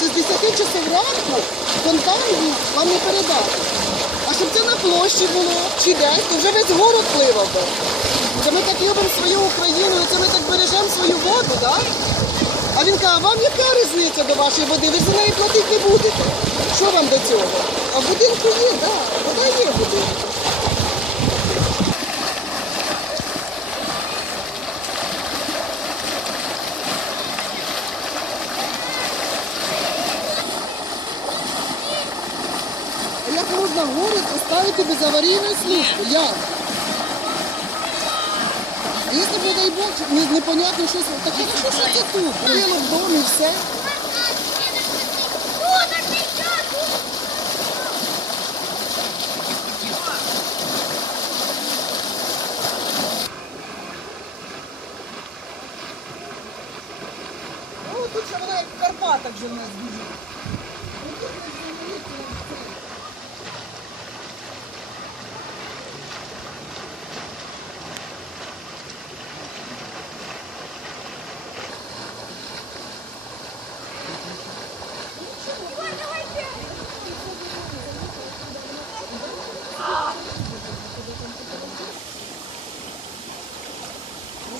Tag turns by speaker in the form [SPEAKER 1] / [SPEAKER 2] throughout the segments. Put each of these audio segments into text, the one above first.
[SPEAKER 1] це з 10 часов ранку фонтан вам не передати. А щоб це на площі було, чи десь, то вже весь город пливав би. Це ми так любимо свою Україну, це ми так бережемо свою воду, так? А він каже, а вам яка різниця до вашої води? Ви за неї платити не будете. Що вам до цього? А в будинку є, так, вода є в будинку. Як можна город оставити без аварійної служби? Як? Якщо б, дай Бог, не, непонятно, що це. Так хорошо, що це тут. Прило в домі, все. Ну, тут ще вона як в Карпатах вже в нас біжить. Ну, тут не знаменито, це.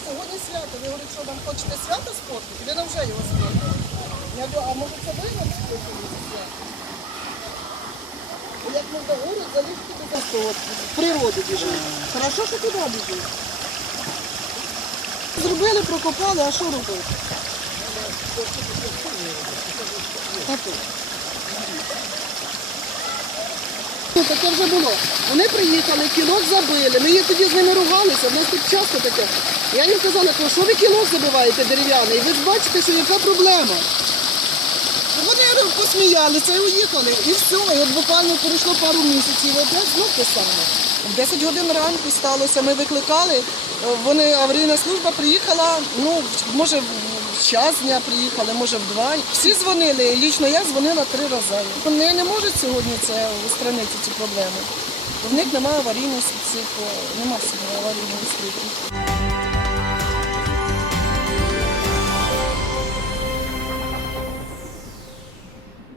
[SPEAKER 1] сьогодні свято. Ви говорите, що вам хочете свято спортити? Ви нам вже його спортили. Я говорю, а може це ви нам спортили це свято? Бо Як можна город залізти туди,
[SPEAKER 2] то от в природу біжить.
[SPEAKER 1] Хорошо, що туди біжить. Зробили, прокопали, а що робити? Так от. Таке вже було. Вони приїхали, кілок забили. Ми їх тоді з ними ругалися, в нас тут часто таке. Я їм казала, «То що ви кілок забиваєте дерев'яний? Ви ж бачите, що яка проблема. Вони посміялися і уїхали. І все. І от буквально пройшло пару місяців, опять знов те саме.
[SPEAKER 3] В 10 годин ранку сталося, ми викликали. Вони аварійна служба приїхала, ну, може, час дня приїхали, може в два. Всі дзвонили, лічно я дзвонила три рази. Вони не можуть сьогодні це устранити ці проблеми. В них немає аварійного цих, немає аварійної служби.